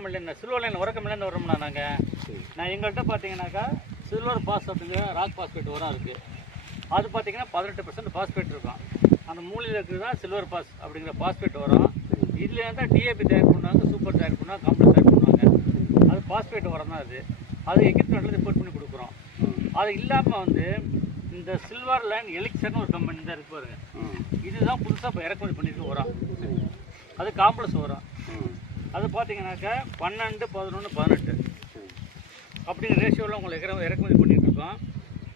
உரக்கமில்லை silver line உரக்கமில்லைன்னு வரோம்னா நான் எங்கள்கிட்ட பார்த்தீங்கன்னாக்கா சில்வர் பாஸ் அப்படிங்கிற ராக் பாஸ்பேட் உரம் இருக்குது. அது பார்த்தீங்கன்னா 18% பாஸ்பேட் இருக்கும். அந்த மூலையில் இருக்கிறது தான் சில்வர் பாஸ் அப்படிங்கிற பாஸ்பேட் உரம். இதில் தான் டிஏபி தயார் பண்ணுவாங்க, சூப்பர் தயார் பண்ணுவாங்க, காம்ப்ளெக்ஸ் தயார் பண்ணுவாங்க. அது பாஸ்பேட் உரம் தான் அது எக்யூப்மெண்ட்டில் ரிப்போர்ட் பண்ணி கொடுக்குறோம். அது இல்லாமல் வந்து இந்த சில்வர் லைன் எலிக்சர்னு ஒரு கம்பெனி தான் இருக்கு பாருங்க. இதுதான் புதுசாக இப்போ இறக்குமதி பண்ணியிருக்கு உரம். அது காம்ப்ளெக்ஸ் உரம். அது பார்த்தீங்கன்னாக்கா 12, 11, 18 அப்படிங்கிற ரேஷியோவில் உங்களுக்கு இறக்குமதி பண்ணிகிட்டு இருக்கோம்.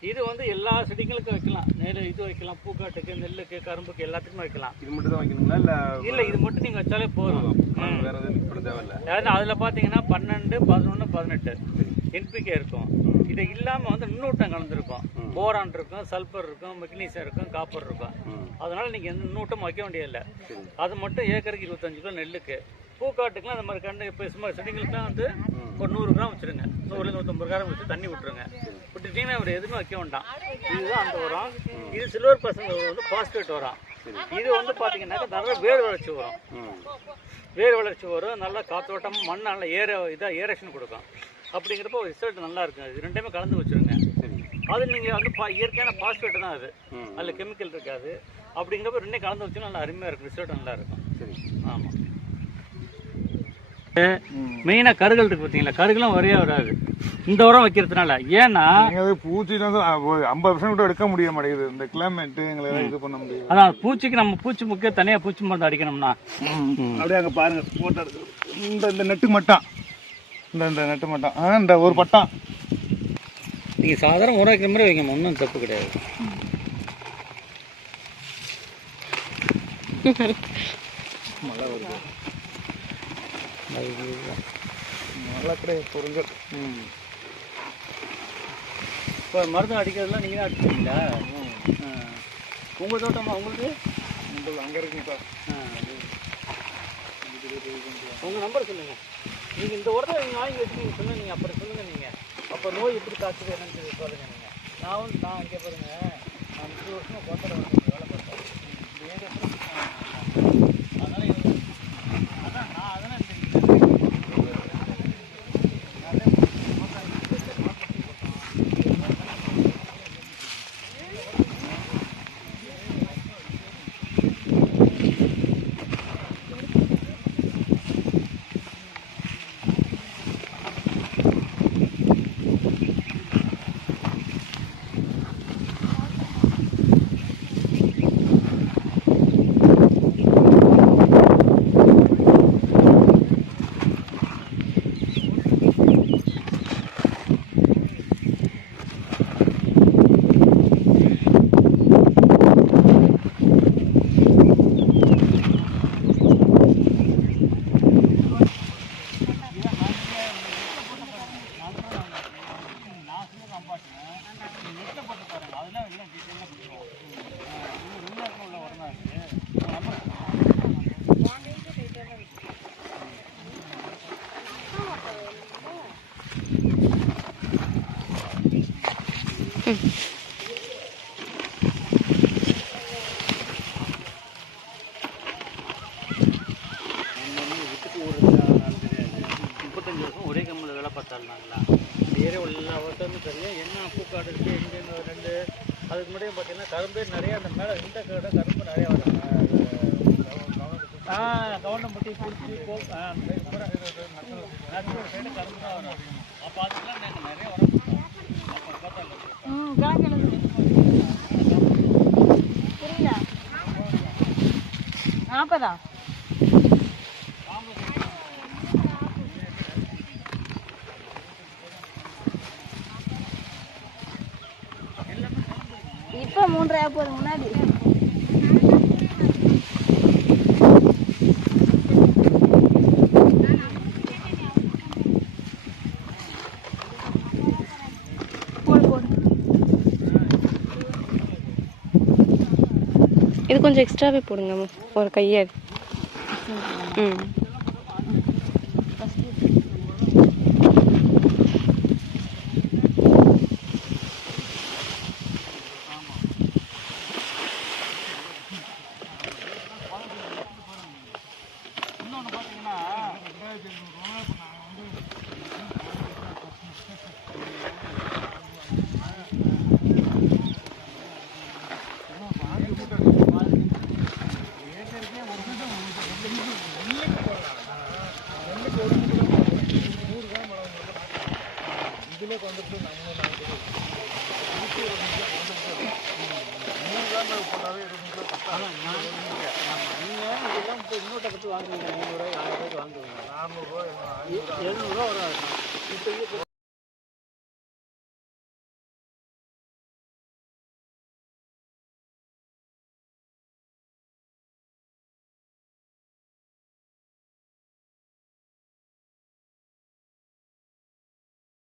இது வந்து எல்லா செடிகளுக்கும் வைக்கலாம். இது வைக்கலாம், பூக்காட்டுக்கு, நெல்லுக்கு, கரும்புக்கு, எல்லாத்துக்குமே வைக்கலாம். இது மட்டும் தான் வைக்கணுங்களா? இல்லை, இது மட்டும் நீங்கள் வச்சாலே போதும். வேறு எதுவும் பண்ண தேவையில்லை. அதாவது அதில் பார்த்தீங்கன்னா 12, 11, 18 என்பிகே இருக்கும். இது இல்லாமல் வந்து நுண்ணூட்டம் கலந்துருக்கும். போரான் இருக்கும், சல்பர் இருக்கும், மெக்னீசியம் இருக்கும், காப்பர் இருக்கும். அதனால் நீங்கள் எந்த நுண்ணூட்டம் வைக்க வேண்டியதில்லை. அது மட்டும் ஏக்கருக்கு 25 கிலோ நெல்லுக்கு. பூக்காட்டுக்குலாம் அந்த மாதிரி கண்டு இப்போ சும்மா செடிங்களுக்குலாம் வந்து ஒரு 100 கிராம் வச்சுருங்க. 100-150 கிராம் வச்சு தண்ணி விட்டுருங்க. விட்டுட்டிங்கன்னா ஒரு எதுவுமே வைக்க வேண்டாம். இதுதான் அந்த உரம். இது சில்வர் பர்சன்ட் வந்து பாஸ்பேட் உரம். இது வந்து பார்த்தீங்கன்னாக்கா நிறைய வேர் வளர்ச்சி வரும். வேர் வளர்ச்சி வரும், நல்லா காற்றோட்டம், மண் நல்லா ஏரேஷன் கொடுக்கும். அப்படிங்கிறப்போ ரிசல்ட் நல்லா இருக்கும். இது ரெண்டுமே கலந்து வச்சுருங்க. அது நீங்கள் வந்து இயற்கையான பாஸ்பேட் தான் அது. அதில் கெமிக்கல் இருக்காது. அப்படிங்கிறப்ப ரெண்டே கலந்து வச்சுன்னா நல்லா அருமையாக இருக்கும். ரிசல்ட் நல்லா இருக்கும். ஆமாம். மெயினாக கருகள் இருக்கு பார்த்தீங்களா, கருகளும் வரையா வராது இந்த உரம் வைக்கிறதுனால. ஏன்னா பூச்சி 50% கூட எடுக்க முடிய மாட்டேங்குது. இந்த கிளைமேட் எங்களை இது பண்ண முடியும். அதான் பூச்சிக்கு நம்ம பூச்சி முக்கிய தனியாக பூச்சி மருந்து அடிக்கணும்னா அப்படியே அங்கே பாருங்க போட்டோ இந்த நெட்டுக்கு மட்டும் இந்த நெட்டு மட்டும் இந்த ஒரு பட்டம் நீங்கள் சாதாரண உரம் வைக்கிற மாதிரி வைங்க, ஒன்றும் தப்பு கிடையாது. மழை வருது, மழை கிடையாது பொருங்கள். இப்போ மருந்து அடிக்கிறதுலாம் நீங்கள் தான் அடிச்சுங்களா? உங்கள் தோட்டமா? உங்களுக்கு அங்கே இருக்குங்கப்பா. உங்கள் நம்பர் சொல்லுங்கள். நீங்கள் இந்த உரத்தை நீங்கள் வாங்கி வச்சு நீங்கள் சொன்னால் நீங்கள் அப்புறம் சொல்லுங்கள். நீங்கள் அப்போ நோய் எப்படி காய்ச்சது என்னன்னு சொல்லி பாருங்கள். நீங்கள் நான் இங்கே பாருங்கள், நான் 30 வருஷமாக கோட்டை வந்து வேலை பார்த்தேன். இந்த ஏரியா அதனால் அதான் நான் அதெல்லாம் ஒரே கம்மில் வேலை பார்த்தாருனாங்களா இந்த ஏரியாவில் எல்லா வருஷமும் தெரியும். என்ன பூக்காடு இருக்குது எங்கேருந்து 2 அதுக்கு முன்னாடியே பார்த்தீங்கன்னா கரும்பு நிறையா அந்த மேலே இந்த கடை கரும்பு நிறையா வரும். கவர்னம்பட்டி குறிச்சி நடுவில் சைடு கரும்பு தான் வரும். அப்போ அதுக்கெல்லாம் நாங்கள் நிறைய உரம் கொடுத்தோம். அப்போ பார்த்தா புரியல 40 இப்போ 3 போகுது முன்னாடி. இது கொஞ்சம் எக்ஸ்ட்ராவே போடுங்க ஒரு கையை. இன்னொன்று பார்த்தீங்கன்னா இப்போ இன்னொரு கற்று வாங்குவீங்க 500 600 வாங்குவீங்க 400 ரூபா 700 வரும் இப்போ